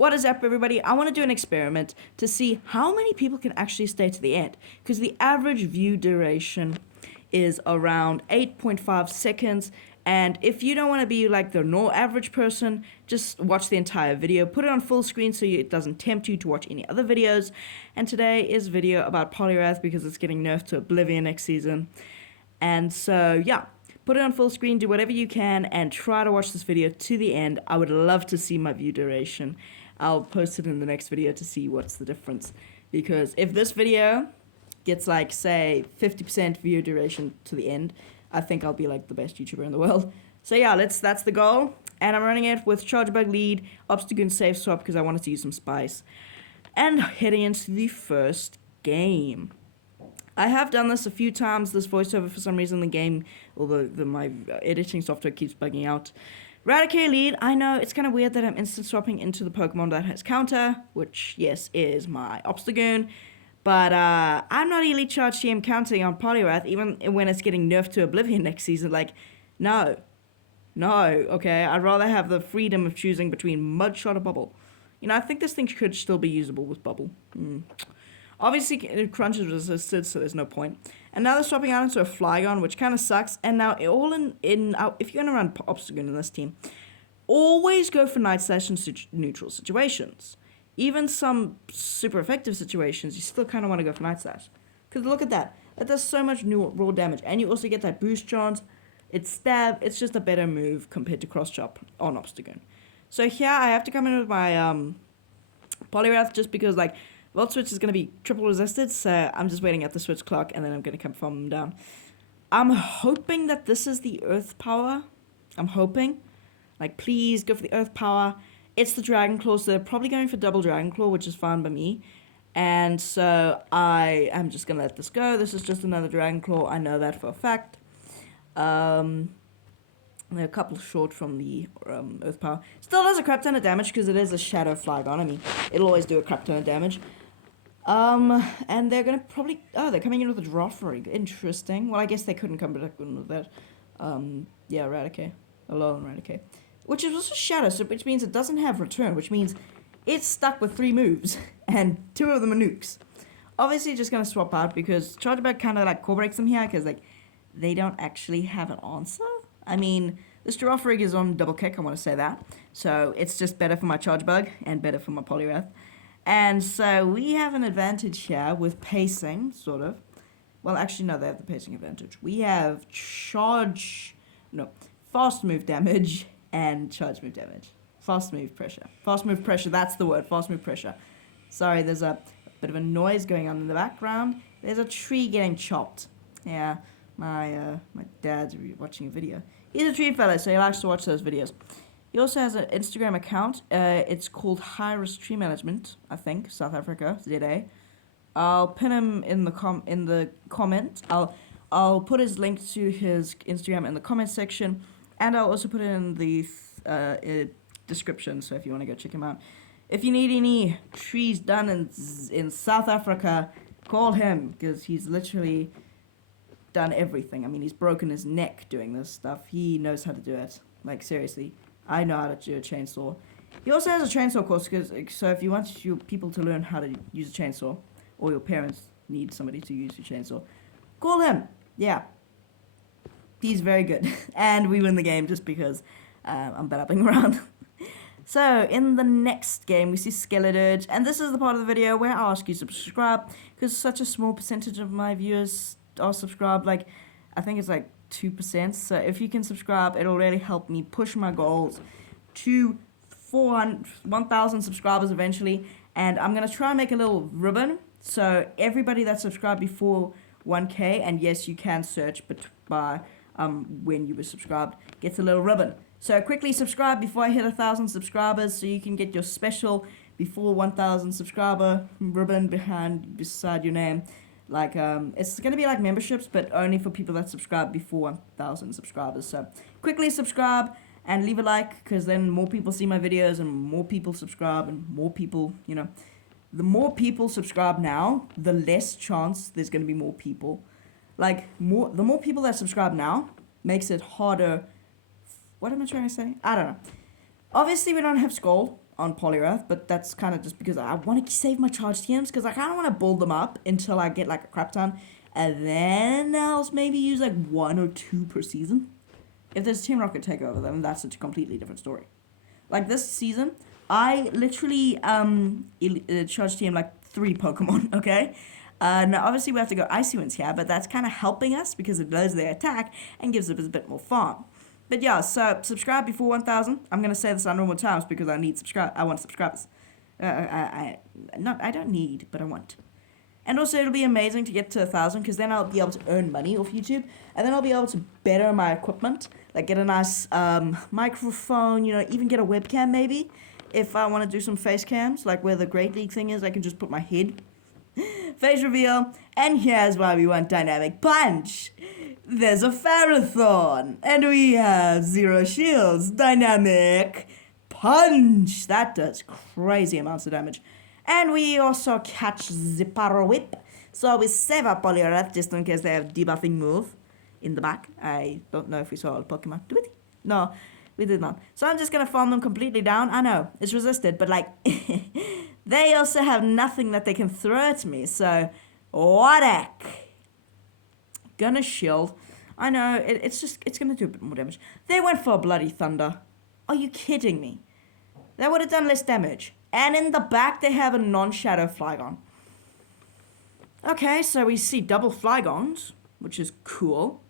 What is up, everybody? I want to do an experiment to see how many people can actually stay to the end, because the average view duration is around 8.5 seconds. And if you don't want to be like the no average person, just watch the entire video. Put it on full screen so it doesn't tempt you to watch any other videos. And today is a video about Poliwrath because it's getting nerfed to oblivion next season. And so, yeah, put it on full screen, do whatever you can, and try to watch this video to the end. I would love to see my view duration. I'll post it in the next video to see what's the difference. Because if this video gets like, say, 50% view duration to the end, I think I'll be like the best YouTuber in the world. So yeah, that's the goal. And I'm running it with Chargebug lead, Obstagoon safe swap because I wanted to use some spice. And heading into the first game. I have done this a few times, this voiceover, for some reason the game, although my editing software keeps bugging out. Raticate lead, I know it's kind of weird that I'm instant swapping into the Pokemon that has counter, which, yes, is my Obstagoon. But I'm not Elite Charge TM counting on Poliwrath, even when it's getting nerfed to oblivion next season. Like, no, okay? I'd rather have the freedom of choosing between Mudshot or Bubble. You know, I think this thing could still be usable with Bubble. Obviously, Crunch is resisted, so there's no point. And now they're swapping out into a Flygon, which kind of sucks. And now, if you're going to run Obstagoon in this team, always go for Night Slash in neutral situations. Even some super effective situations, you still kind of want to go for Night Slash. Because look at that. That does so much new raw damage. And you also get that boost chance. It's stab. It's just a better move compared to Cross Chop on Obstagoon. So here, I have to come in with my Poliwrath just because, like, Volt Switch is going to be triple resisted, so I'm just waiting at the switch clock, and then I'm going to come farm them down. I'm hoping that this is the Earth Power. I'm hoping. Like, please go for the Earth Power. It's the Dragon Claw, so they're probably going for double Dragon Claw, which is fine by me. And so I am just going to let this go. This is just another Dragon Claw. I know that for a fact. They're a couple short from the Earth Power. Still does a crap ton of damage because it is a Shadow Flygon. I mean, it'll always do a crap ton of damage. And they're going to probably... Oh, they're coming in with a Droffrig. Interesting. Well, I guess they couldn't come back with that. Yeah, Raticate. Alone Raticate. Which is also Shadow, so which means it doesn't have Return, which means it's stuck with 3 moves, and 2 of them are nukes. Obviously, just going to swap out because Chargebug kind of like core breaks them here because, like, they don't actually have an answer. I mean, this Droffrig is on double kick, I want to say that. So it's just better for my Chargebug and better for my Poliwrath. And so we have an advantage here with pacing, sort of. Well, actually, no, they have the pacing advantage. We have fast move damage and charge move damage. Fast move pressure. Fast move pressure, that's the word, fast move pressure. Sorry, there's a bit of a noise going on in the background. There's a tree getting chopped. Yeah, my dad's watching a video. He's a tree fella, so he likes to watch those videos. He also has an Instagram account. It's called High Risk Tree Management, I think, South Africa, ZA. I'll pin him in the comment. I'll put his link to his Instagram in the comment section, and I'll also put it in the description, so if you want to go check him out. If you need any trees done in South Africa, call him, because he's literally done everything. I mean, he's broken his neck doing this stuff. He knows how to do it. Like, seriously. I know how to do a chainsaw. He also has a chainsaw course, so if you want your people to learn how to use a chainsaw, or your parents need somebody to use your chainsaw, call him. Yeah. He's very good. And we win the game just because I'm balapping around. So, in the next game, we see Skeledirge. And this is the part of the video where I ask you to subscribe, because such a small percentage of my viewers are subscribed. Like, I think it's like 2%. So, if you can subscribe, it'll really help me push my goals to 1,000 subscribers eventually. And I'm going to try and make a little ribbon. So, everybody that subscribed before 1K, and yes, you can search by when you were subscribed, gets a little ribbon. So quickly subscribe before I hit 1,000 subscribers so you can get your special before 1,000 subscriber ribbon beside your name. Like, it's going to be like memberships, but only for people that subscribe before 1,000 subscribers. So quickly subscribe and leave a like, because then more people see my videos and more people subscribe and more people, you know. The more people subscribe now, the less chance there's going to be more people. Like, the more people that subscribe now makes it harder. What am I trying to say? I don't know. Obviously, we don't have Skull on Polyrath, but that's kind of just because I want to save my charge TMs, because I kind of want to build them up until I get like a crap ton, and then I'll maybe use like 1 or 2 per season. If there's Team Rocket takeover, then that's a completely different story. Like this season, I literally charge TM like 3 Pokemon, okay? Now obviously we have to go Icy Winds here, but that's kind of helping us because it lowers their attack and gives us a bit more farm. But yeah, so subscribe before 1,000. I'm gonna say this on normal times because I want subscribers. I don't need, but I want. And also it'll be amazing to get to 1,000 because then I'll be able to earn money off YouTube, and then I'll be able to better my equipment, like get a nice microphone, you know, even get a webcam maybe. If I want to do some face cams, like where the Great League thing is, I can just put my head. Face reveal, and here's why we want Dynamic Punch. There's a Ferrothorn, and we have 0 shields. Dynamic Punch. That does crazy amounts of damage. And we also catch Ziparo Whip. So we save our Polyrath just in case they have debuffing move in the back. I don't know if we saw a Pokemon. Did we? No, we did not. So I'm just going to farm them completely down. I know, it's resisted, but like, they also have nothing that they can throw at me. So, what heck? Gonna shield. I know, it's going to do a bit more damage. They went for a Bloody Thunder. Are you kidding me? That would have done less damage. And in the back, they have a non-shadow Flygon. Okay, so we see double Flygons, which is cool.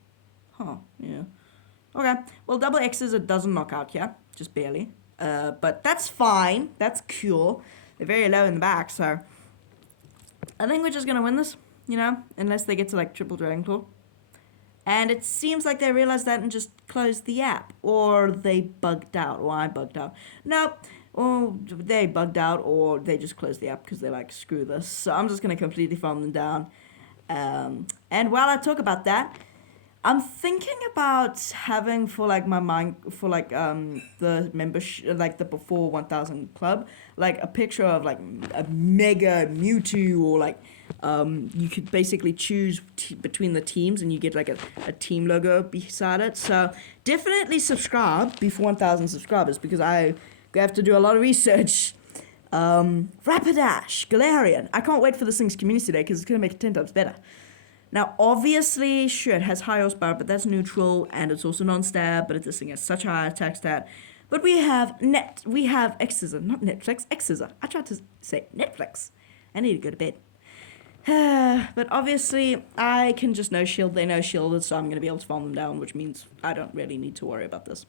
Huh, yeah. Okay, well, double X's, it doesn't knock out here, just barely. But that's fine, that's cool. They're very low in the back, so I think we're just gonna win this, you know, unless they get to like triple Dragon Claw. And it seems like they realized that and just closed the app, or they bugged out, or I bugged out. Nope. Or they bugged out, or they just closed the app because they're like, screw this. So I'm just going to completely farm them down. And while I talk about that, I'm thinking about having for like my mind, for like the membership, like the before 1,000 club, like a picture of like a mega Mewtwo, or like you could basically choose between the teams and you get like a team logo beside it. So definitely subscribe before 1,000 subscribers, because I have to do a lot of research. Rapidash, Galarian. I can't wait for this thing's community today because it's going to make it 10 times better. Now, obviously, sure, it has high horsepower, but that's neutral, and it's also non-stab, but this thing has such a high attack stat. But we have X-Scissor, not Netflix, X-Scissor. I tried to say Netflix. I need to go to bed. But obviously, I can just no-shield. They no-shielded, so I'm going to be able to farm them down, which means I don't really need to worry about this.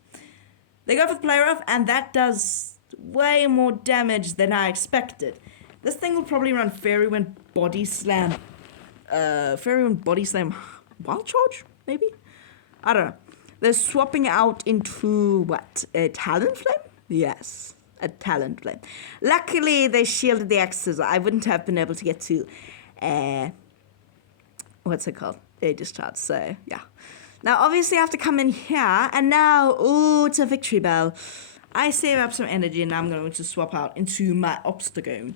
They go for the play rough, and that does way more damage than I expected. This thing will probably run Fairy Wind Body Slam. Fairy Wind Body Slam Wild Charge, maybe? I don't know. They're swapping out into, what, a Talon Flame? Yes, a Talon Flame. Luckily, they shielded the X-Scissor. I wouldn't have been able to get to, what's it called? A Discharge, so, yeah. Now, obviously, I have to come in here, and now, oh, it's a Victory Bell. I save up some energy, and now I'm going to swap out into my Obstagoon.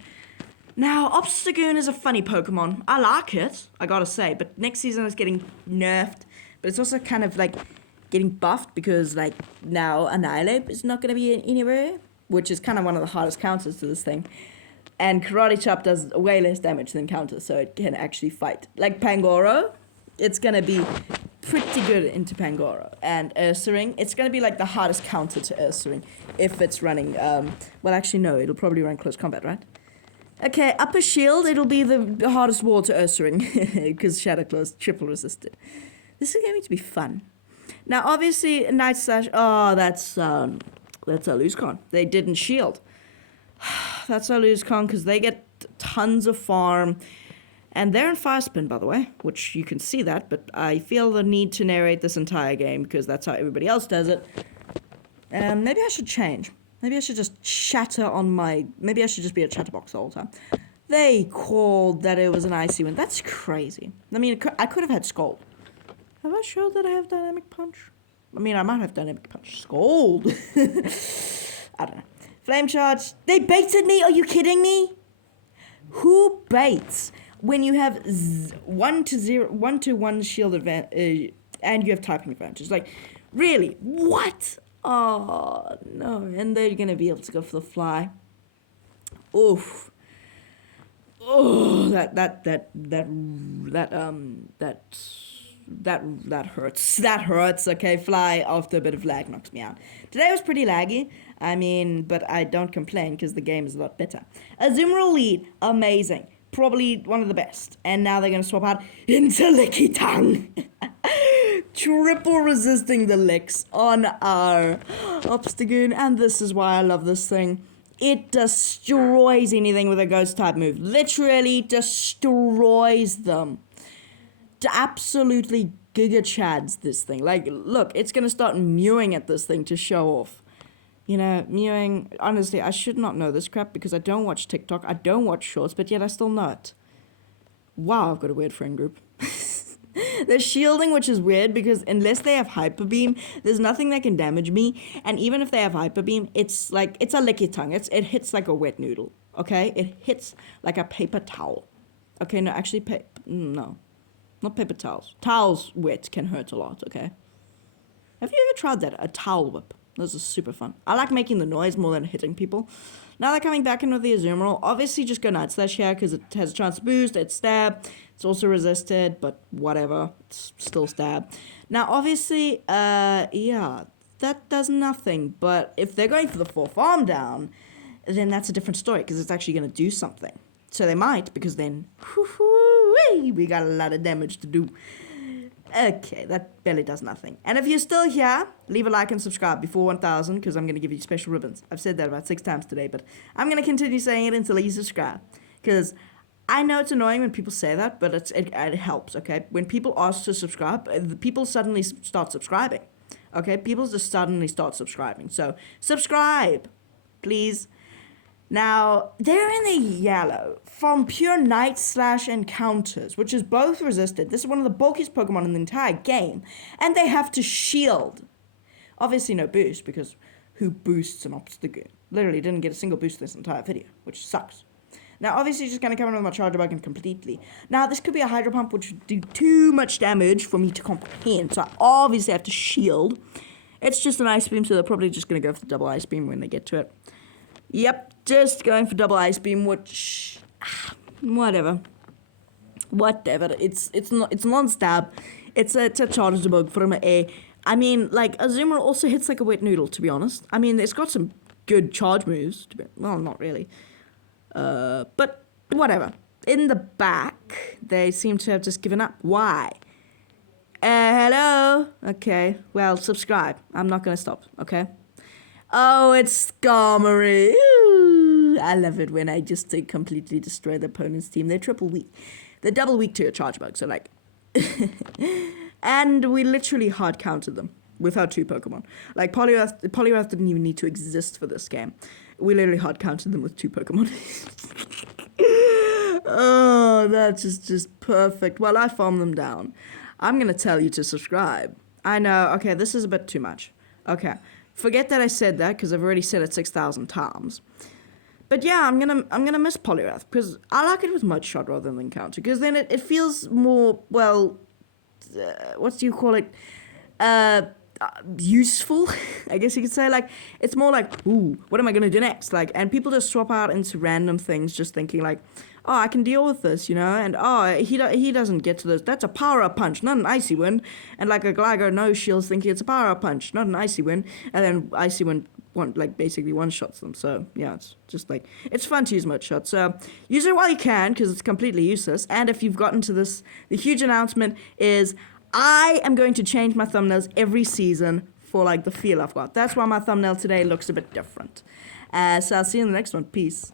Now, Obstagoon is a funny Pokemon. I like it, I gotta say, but next season it's getting nerfed, but it's also kind of, like, getting buffed, because, like, now Annihilate is not gonna be anywhere, which is kind of one of the hardest counters to this thing. And Karate Chop does way less damage than counter, so it can actually fight. Like Pangoro, it's gonna be pretty good into Pangoro. And Ursaring, it's going to be like the hardest counter to Ursaring if it's running, well actually no, it'll probably run close combat, right? Okay, upper shield, it'll be the hardest wall to Ursaring, because Shadow Claw is triple resisted. This is going to be fun. Now obviously, Night Slash, oh that's a Luzcon. They didn't shield. That's a Luzcon, because they get tons of farm. And they're in Fire Spin, by the way, which you can see that, but I feel the need to narrate this entire game because that's how everybody else does it. Maybe I should change. Maybe I should just chatter on my... Maybe I should just be a chatterbox the whole time. They called that it was an Icy Wind. That's crazy. I mean, I could have had Scold. Have I showed that I have Dynamic Punch? I mean, I might have Dynamic Punch. Scold. I don't know. Flame Charge. They baited me? Are you kidding me? Who baits? When you have 1-1 shield advantage, and you have typing advantage. Like, really? What? Oh, no. And they're going to be able to go for the fly. Oof. Oh, that hurts. That hurts. Okay, fly after a bit of lag knocks me out. Today was pretty laggy. I mean, but I don't complain because the game is a lot better. Azumarill lead, amazing. Probably one of the best. And now they're going to swap out into Licky Tongue. Triple resisting the licks on our Obstagoon. And this is why I love this thing. It destroys anything with a ghost type move. Literally destroys them. Absolutely giga chads this thing. Like, look, it's going to start mewing at this thing to show off. You know, mewing, honestly, I should not know this crap because I don't watch TikTok, I don't watch shorts, but yet I still know it. Wow, I've got a weird friend group. They're shielding, which is weird because unless they have Hyper Beam, there's nothing that can damage me. And even if they have Hyper Beam, it's like, it's a licky tongue. It hits like a wet noodle, okay? It hits like a paper towel. Okay, no, actually, no. Not paper towels. Towels wet can hurt a lot, okay? Have you ever tried that? A towel whip. This is super fun. I like making the noise more than hitting people. Now they're coming back in with the Azumarill. Obviously, just go Night Slash here because it has a chance to boost. It's stab. It's also resisted, but whatever. It's still stab. Now, obviously, yeah, that does nothing. But if they're going for the full farm down, then that's a different story because it's actually going to do something. So they might, because then, we got a lot of damage to do. Okay, that barely does nothing. And if you're still here, leave a like and subscribe before 1,000, because I'm going to give you special ribbons. I've said that about 6 times today, but I'm going to continue saying it until you subscribe. Because I know it's annoying when people say that, but it helps, okay? When people ask to subscribe, the people suddenly start subscribing. Okay, people just suddenly start subscribing. So, subscribe, please. Now, they're in the yellow from pure Night Slash encounters, which is both resisted. This is one of the bulkiest Pokemon in the entire game, and they have to shield. Obviously no boost, because who boosts an Obstagoon? Literally didn't get a single boost this entire video, which sucks. Now, obviously, just going to come in with my Charger Bug and completely. Now, this could be a Hydro Pump, which would do too much damage for me to comprehend, so I obviously have to shield. It's just an Ice Beam, so they're probably just going to go for the double Ice Beam when they get to it. Yep, just going for double Ice Beam, which, whatever. It's non-stab. It's a Charger Bug from A. I mean, like, Azumarill also hits like a wet noodle, to be honest. I mean, it's got some good charge moves. Well, not really. But whatever. In the back, they seem to have just given up. Why? Hello? Okay, well, subscribe. I'm not gonna stop, okay? Oh, it's Skarmory. Ooh, I love it when I just completely destroy the opponent's team. They're triple weak. They're double weak to a Charge Bug, so like... And we literally hard countered them with our 2 Pokemon. Like, Poliwrath didn't even need to exist for this game. We literally hard countered them with 2 Pokemon. Oh, that's just perfect. Well, I farmed them down. I'm going to tell you to subscribe. I know, okay, this is a bit too much. Okay, forget that I said that, because I've already said it 6,000 times. But yeah, I'm gonna miss Poliwrath, because I like it with Mud Shot rather than Counter, because then it feels more, well, what do you call it, useful, I guess you could say. Like, it's more like, ooh, what am I gonna do next? Like, and people just swap out into random things, just thinking like, oh, I can deal with this, you know, and oh, he doesn't get to this. That's a power-up punch, not an Icy Wind. And like a Gligar no shields thinking it's a power-up punch, not an Icy Wind. And then Icy Wind basically one-shots them. So yeah, it's just like, it's fun to use Mud Shot. So use it while you can, because it's completely useless. And if you've gotten to this, the huge announcement is I am going to change my thumbnails every season for like the feel I've got. That's why my thumbnail today looks a bit different. So I'll see you in the next one. Peace.